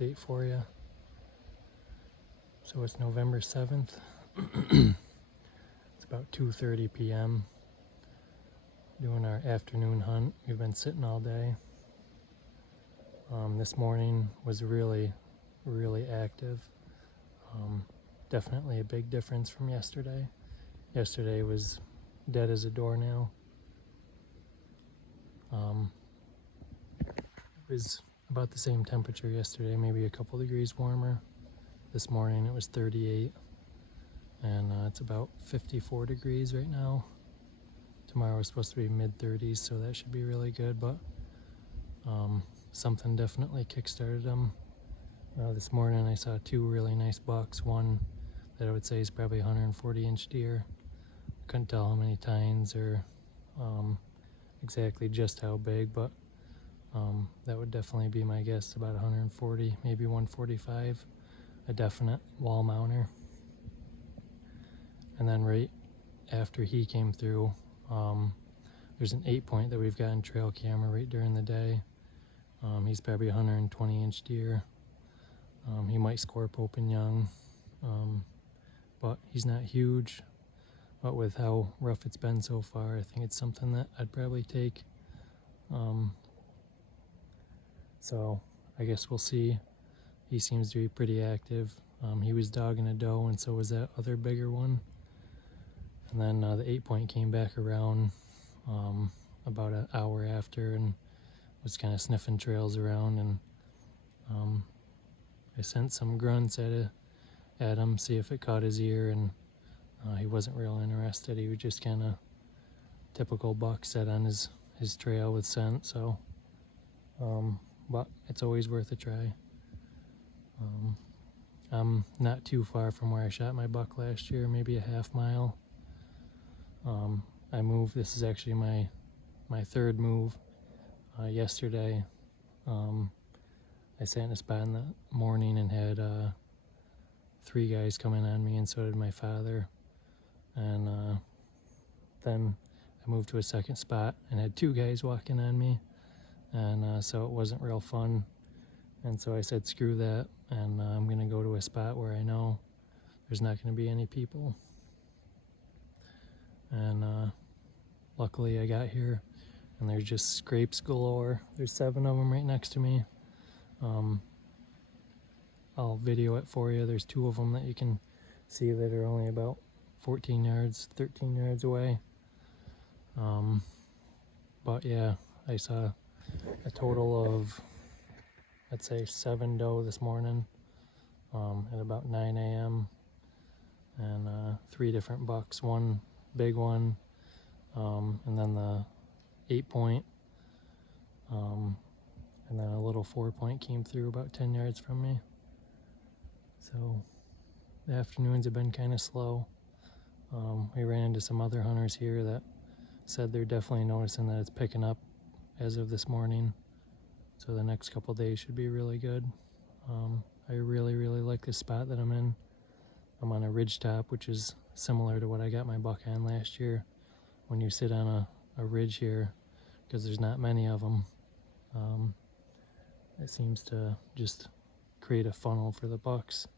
update for you. So it's November 7th. It's about 2:30 p.m. Doing our afternoon hunt. We've been sitting all day. This morning was really active. Definitely a big difference from yesterday. Yesterday was dead as a doornail. It was about the same temperature yesterday, maybe a couple degrees warmer. This morning it was 38, and it's about 54 degrees right now. Tomorrow is supposed to be mid-30s, so that should be really good, but something definitely kickstarted them. This morning I saw two really nice bucks, one that I would say is probably 140-inch deer. Couldn't tell how many tines or exactly just how big, but that would definitely be my guess, about 140, maybe 145, a definite wall mounter. And then right after he came through, there's an 8-point that we've got in trail camera right during the day. He's probably a 120-inch deer. He might score Pope and Young, but he's not huge. But with how rough it's been so far, I think it's something that I'd probably take. So I guess we'll see. He seems to be pretty active. He was dogging a doe, and so was that other bigger one. And then the 8-point came back around about an hour after and was kind of sniffing trails around, and I sent some grunts at him, see if it caught his ear, and he wasn't real interested. He was just kind of typical buck set on his trail with scent, so but it's always worth a try. I'm not too far from where I shot my buck last year, maybe a half mile. I moved. This is actually my third move. Yesterday I sat in a spot in the morning and had 3 guys coming on me, and so did my father. And then I moved to a second spot and had 2 guys walking on me, and so it wasn't real fun. And so I said screw that, and I'm gonna go to a spot where I know there's not gonna be any people. And luckily I got here and there's just scrapes galore. There's 7 of them right next to me. I'll video it for you. There's 2 of them that you can see that are only about 14 yards, 13 yards away. But yeah, I saw a total of, I'd say 7 doe this morning at about 9 a.m. and 3 different bucks, one big one, and then the 8-point, and then a little 4-point came through about 10 yards from me. So the afternoons have been kind of slow. We ran into some other hunters here that said they're definitely noticing that it's picking up as of this morning. So the next couple days should be really good. I really like this spot that I'm in. I'm on a ridge top, which is similar to what I got my buck on last year. When you sit on a ridge here, because there's not many of them, it seems to just create a funnel for the bucks,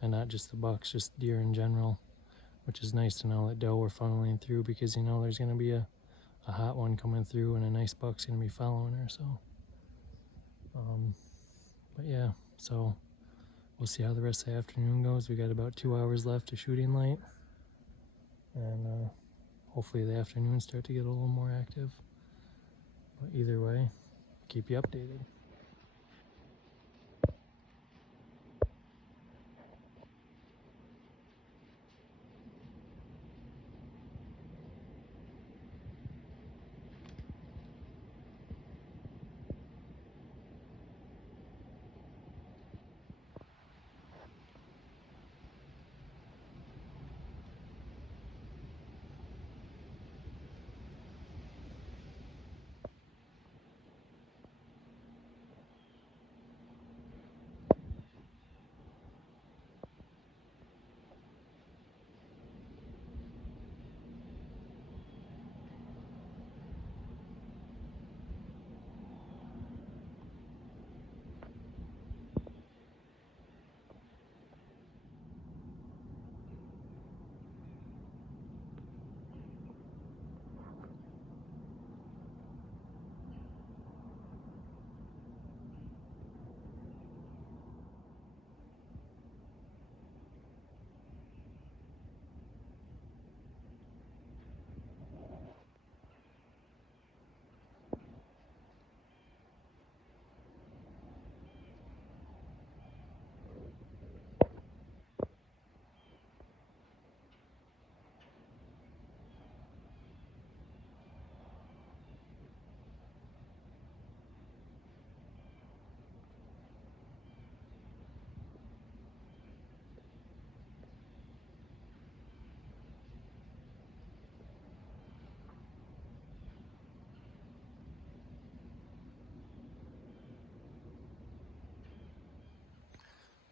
and not just the bucks, just deer in general, which is nice to know that doe are funneling through, because you know there's going to be a hot one coming through and a nice buck's going to be following her. So but yeah, so we'll see how the rest of the afternoon goes. We got about 2 hours left of shooting light, and hopefully the afternoons start to get a little more active. But either way, keep you updated.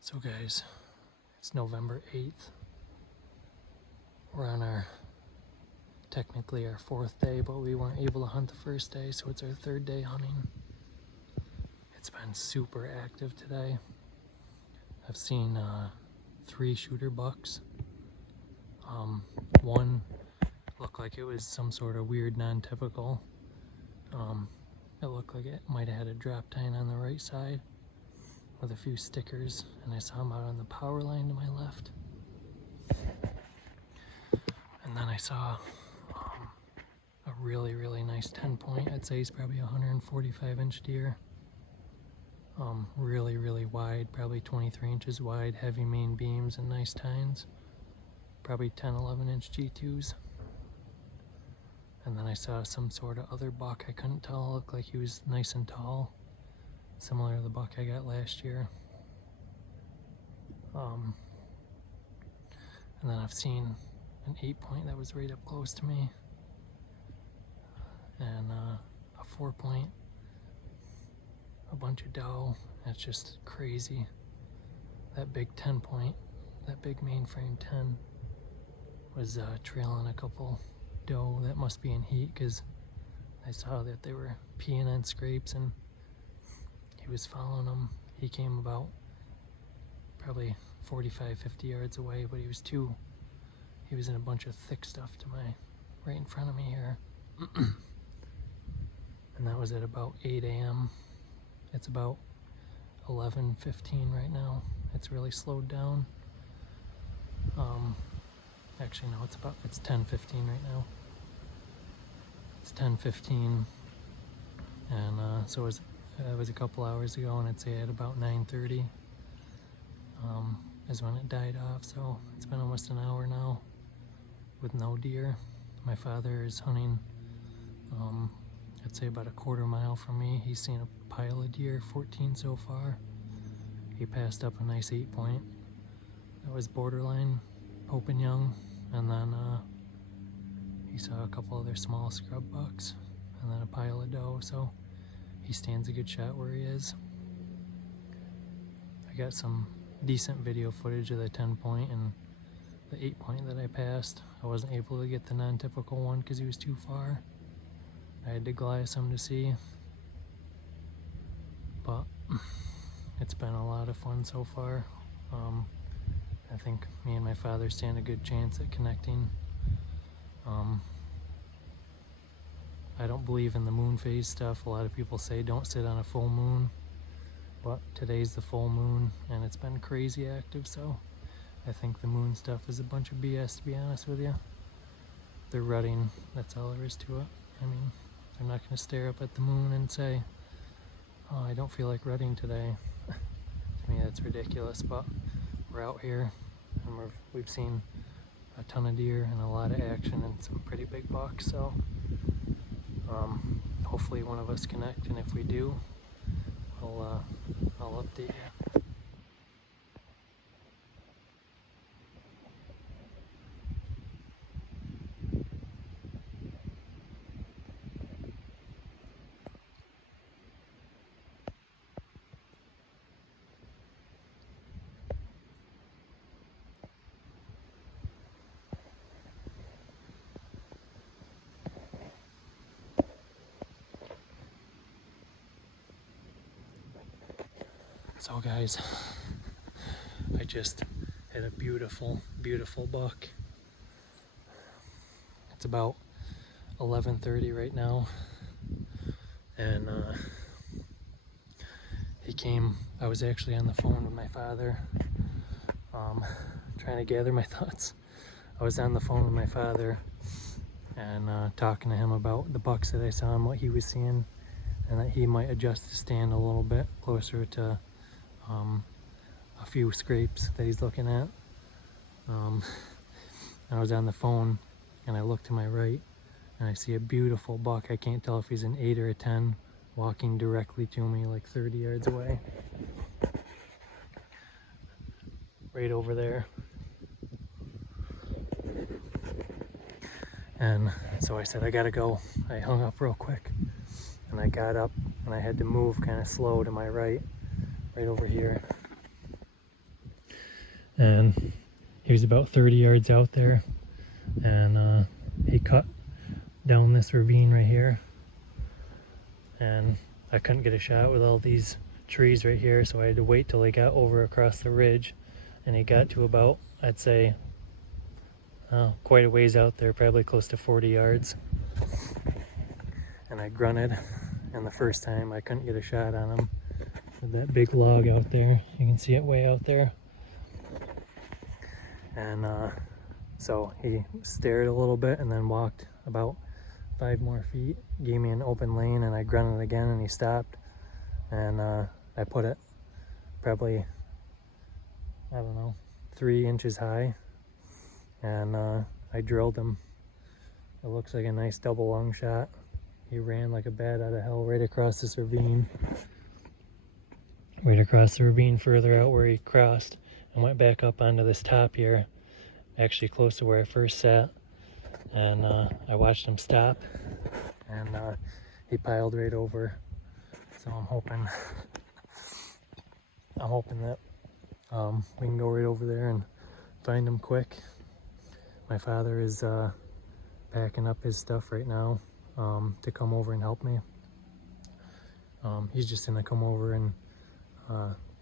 So guys, it's November 8th. We're on technically our 4th day, but we weren't able to hunt the first day, so it's our 3rd day hunting. It's been super active today. I've seen 3 shooter bucks. One looked like it was some sort of weird non-typical. It looked like it might have had a drop tine on the right side with a few stickers, and I saw him out on the power line to my left. And then I saw a really, really nice 10-point. I'd say he's probably a 145-inch deer. Really, really wide, probably 23 inches wide, heavy main beams and nice tines. Probably 10, 11-inch G2s. And then I saw some sort of other buck. I couldn't tell. It looked like he was nice and tall, similar to the buck I got last year. And then I've seen an 8-point that was right up close to me, and a 4-point, a bunch of doe. It's just crazy. That big 10-point, that big mainframe 10 was trailing a couple doe that must be in heat, because I saw that they were peeing on scrapes and he was following them. He came about probably 45, 50 yards away, but he was in a bunch of thick stuff to my right in front of me here. And that was at about 8 a.m. It's about 11:15 right now. It's really slowed down. Actually no, it's 10:15 right now. It's 10:15, and so it was a couple hours ago, and I'd say at about 9:30 is when it died off. So it's been almost an hour now with no deer. My father is hunting, I'd say about a quarter mile from me. He's seen a pile of deer, 14 so far. He passed up a nice 8-point. That was borderline Pope and Young, and then he saw a couple other small scrub bucks, and then a pile of doe, so he stands a good shot where he is. I got some decent video footage of the 10-point and the 8-point that I passed. I wasn't able to get the non-typical one because he was too far. I had to glass him to see, but it's been a lot of fun so far. I think me and my father stand a good chance at connecting. I don't believe in the moon phase stuff. A lot of people say don't sit on a full moon, but today's the full moon and it's been crazy active, so I think the moon stuff is a bunch of BS, to be honest with you. They're rutting, that's all there is to it. I mean, they're not going to stare up at the moon and say, oh, I don't feel like rutting today. To me that's ridiculous, but we're out here and we've seen a ton of deer and a lot of action and some pretty big bucks, so hopefully one of us connect, and if we do, I'll update you. So guys, I just hit a beautiful, beautiful buck. It's about 11:30 right now, and he came. I was actually on the phone with my father, trying to gather my thoughts. I was on the phone with my father and talking to him about the bucks that I saw and what he was seeing, and that he might adjust the stand a little bit closer to a few scrapes that he's looking at. I was on the phone and I look to my right and I see a beautiful buck. I can't tell if he's an 8 or a 10, walking directly to me like 30 yards away. Right over there. And so I said, I gotta go. I hung up real quick and I got up and I had to move kind of slow to my right over here. and he was about 30 yards out there, and he cut down this ravine right here, and I couldn't get a shot with all these trees right here, so I had to wait till he got over across the ridge, and he got to about, I'd say, quite a ways out there, probably close to 40 yards. And I grunted, and the first time I couldn't get a shot on him with that big log out there. You can see it way out there. And so he stared a little bit and then walked about 5 more feet, gave me an open lane, and I grunted again, and he stopped. And I put it probably, I don't know, 3 inches high, and I drilled him. It looks like a nice double lung shot. He ran like a bat out of hell right across this ravine. Right across the ravine further out where he crossed, and went back up onto this top here, actually close to where I first sat. And I watched him stop, and he piled right over. So I'm hoping that we can go right over there and find him quick. My father is packing up his stuff right now to come over and help me. He's just gonna come over and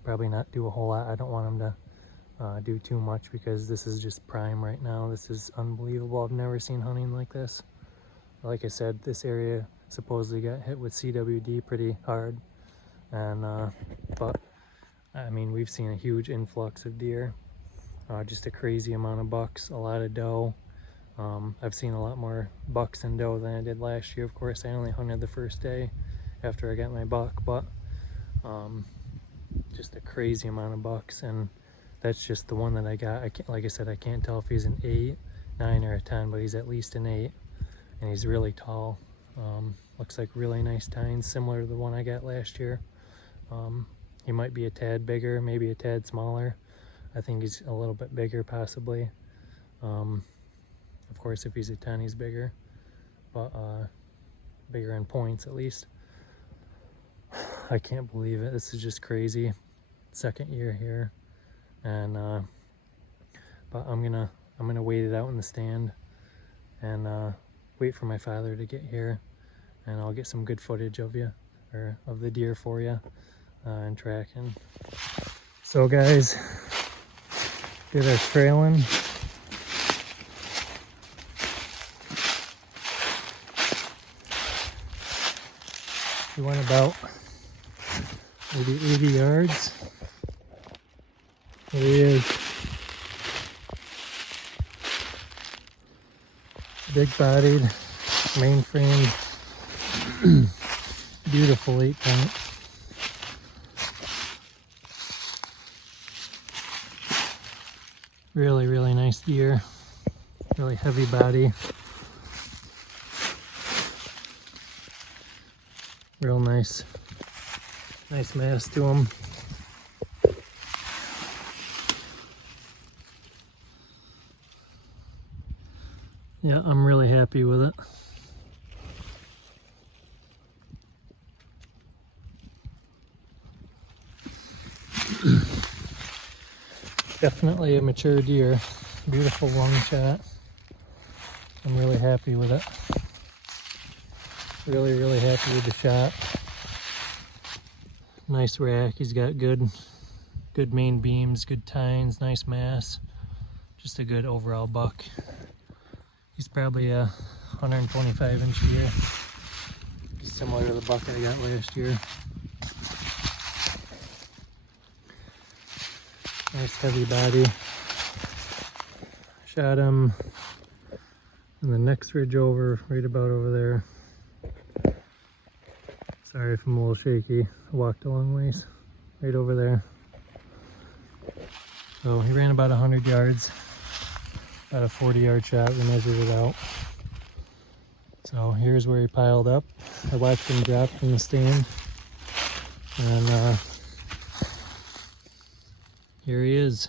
probably not do a whole lot. I don't want him to do too much, because this is just prime right now. This is unbelievable. I've never seen hunting like this. Like I said, this area supposedly got hit with CWD pretty hard, and but I mean, we've seen a huge influx of deer, just a crazy amount of bucks, a lot of doe. I've seen a lot more bucks and doe than I did last year. Of course, I only hunted the first day after I got my buck, but just a crazy amount of bucks, and that's just the one that I got. Like I said, I can't tell if he's an 8, 9, or a 10, but he's at least an 8, and he's really tall. Looks like really nice tines, similar to the one I got last year. He might be a tad bigger, maybe a tad smaller. I think he's a little bit bigger, possibly. Of course, if he's a 10, he's bigger, but bigger in points at least. I can't believe it. This is just crazy. Second year here, and but I'm gonna wait it out in the stand and wait for my father to get here, and I'll get some good footage of you, or of the deer for you, and tracking. So guys, did our trailing. We went about maybe 80 yards. There he is. Big-bodied, mainframe, beautiful 8-point. Really, really nice deer. Really heavy body. Real nice mass to him. Yeah, I'm really happy with it. Definitely a mature deer. Beautiful lung shot. I'm really happy with it. Really, really happy with the shot. Nice rack. He's got good main beams, good tines, nice mass. Just a good overall buck. He's probably a 125-inch deer. Similar to the buck I got last year. Nice heavy body. Shot him on the next ridge over, right about over there. Sorry if I'm a little shaky. I walked a long ways. Right over there. So he ran about 100 yards. About a 40-yard shot. We measured it out. So here's where he piled up. I watched him drop from the stand. And here he is.